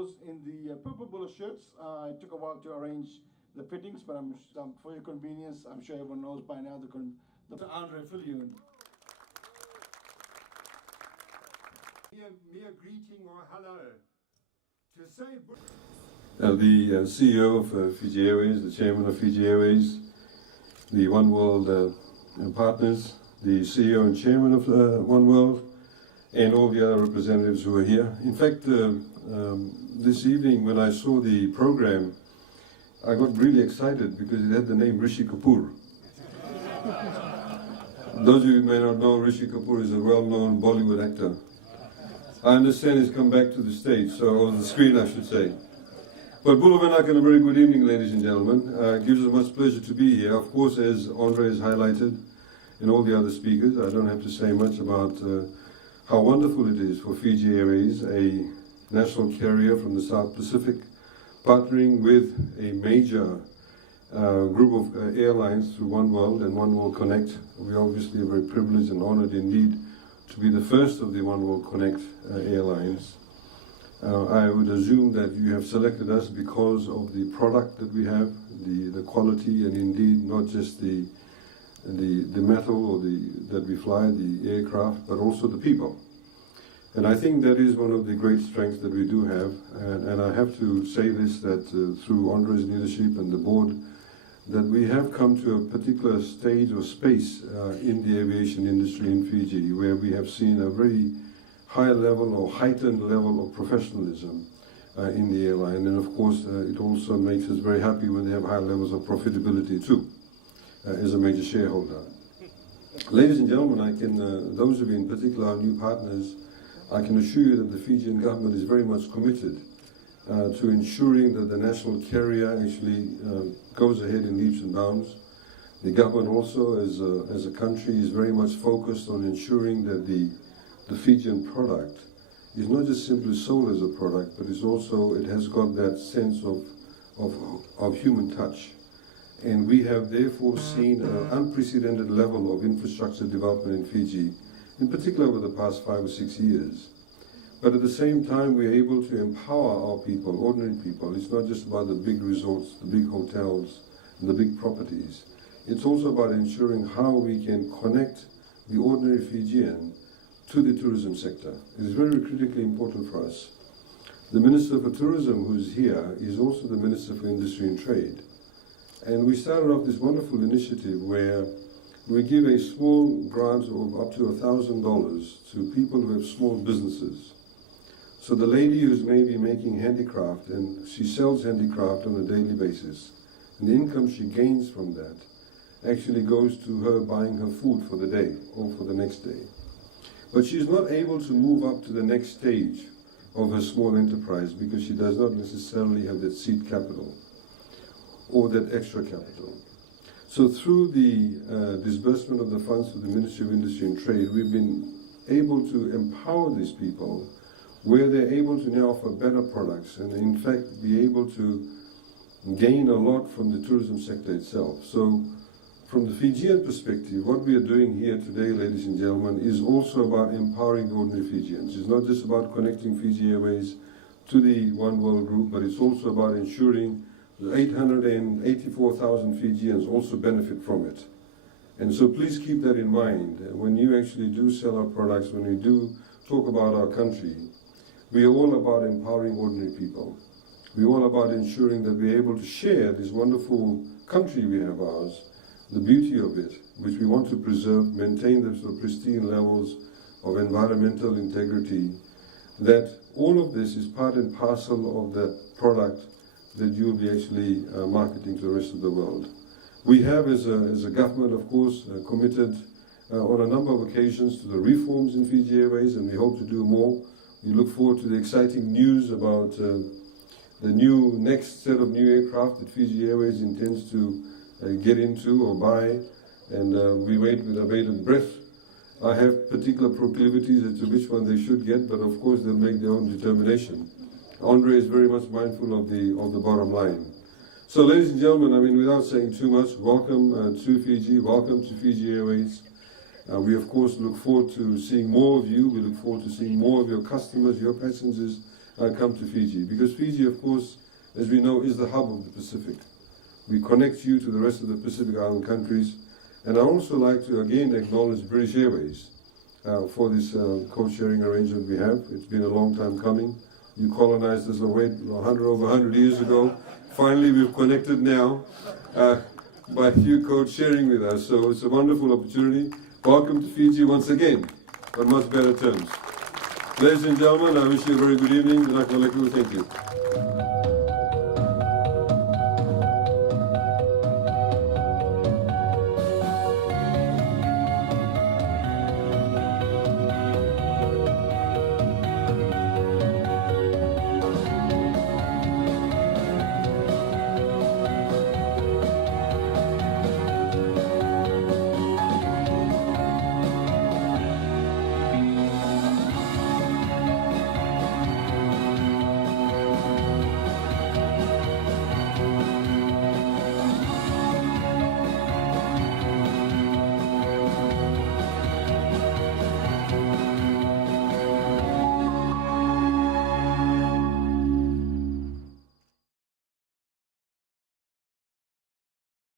those in the purple bowler shirts. It took a while to arrange the fittings, but for your convenience, I'm sure everyone knows by now the Andre Fillion. Mere greeting or hello. To say the CEO of Fiji Airways, the chairman of Fiji Airways, the One World partners, the CEO and chairman of One World, and all the other representatives who are here. In fact, this evening when I saw the program, I got really excited because it had the name Rishi Kapoor. Those of you who may not know, Rishi Kapoor is a well-known Bollywood actor. I understand he's come back to the stage, or the screen I should say. But Bulawanak, and a very good evening, ladies and gentlemen. It gives us much pleasure to be here. Of course, as Andre has highlighted, and all the other speakers, I don't have to say much about how wonderful it is for Fiji Airways, a national carrier from the South Pacific, partnering with a major group of airlines through One World and One World Connect. We obviously are very privileged and honored indeed to be the first of the One World Connect airlines. I would assume that you have selected us because of the product that we have, the quality, and indeed not just the metal or that we fly, the aircraft, but also the people. And I think that is one of the great strengths that we do have. And I have to say this, that through Andre's leadership and the board, that we have come to a particular stage or space in the aviation industry in Fiji, where we have seen a very high level or heightened level of professionalism in the airline. And of course, it also makes us very happy when they have high levels of profitability too, as a major shareholder. Ladies and gentlemen, those of you in particular, our new partners, I can assure you that the Fijian government is very much committed to ensuring that the national carrier actually goes ahead in leaps and bounds. The government also, as a country, is very much focused on ensuring that the Fijian product is not just simply sold as a product, but it has got that sense of human touch. And we have therefore seen an unprecedented level of infrastructure development in Fiji, in particular over the past 5 or 6 years. But at the same time, we're able to empower our people, ordinary people. It's not just about the big resorts, the big hotels, and the big properties. It's also about ensuring how we can connect the ordinary Fijian to the tourism sector. It is very critically important for us. The Minister for Tourism, who's here, is also the Minister for Industry and Trade. And we started off this wonderful initiative where we give a small grant of up to $1,000 to people who have small businesses. So the lady who's maybe making handicraft, and she sells handicraft on a daily basis, and the income she gains from that actually goes to her buying her food for the day or for the next day. But she's not able to move up to the next stage of her small enterprise because she does not necessarily have that seed capital or that extra capital. So through the disbursement of the funds to the Ministry of Industry and Trade, we've been able to empower these people where they're able to now offer better products and in fact be able to gain a lot from the tourism sector itself. So from the Fijian perspective, what we are doing here today, ladies and gentlemen, is also about empowering the ordinary Fijians. It's not just about connecting Fiji Airways to the One World Group, but it's also about ensuring that 884,000 Fijians also benefit from it. And so please keep that in mind. When you actually do sell our products, when we do talk about our country, we are all about empowering ordinary people. We're all about ensuring that we're able to share this wonderful country we have ours, the beauty of it, which we want to preserve, maintain the sort of pristine levels of environmental integrity, that all of this is part and parcel of that product that you'll be actually marketing to the rest of the world. We have, as a government, of course, committed on a number of occasions to the reforms in Fiji Airways, and we hope to do more. We look forward to the exciting news about the next set of new aircraft that Fiji Airways intends to get into or buy, and we wait with bated breath. I have particular proclivities as to which one they should get, but of course they'll make their own determination. Andre is very much mindful of the bottom line. So ladies and gentlemen, I mean, without saying too much, welcome to Fiji, welcome to Fiji Airways. We of course look forward to seeing more of you, we look forward to seeing more of your customers, your passengers, come to Fiji, because Fiji, of course, as we know, is the hub of the Pacific. We connect you to the rest of the Pacific Island countries. And I also like to again acknowledge British Airways for this code-sharing arrangement we have. It's been a long time coming. You colonized us over 100 years ago. Finally, we've connected now by you code-sharing with us. So it's a wonderful opportunity. Welcome to Fiji once again, on much better terms. Ladies and gentlemen, I wish you a very good evening. Thank you.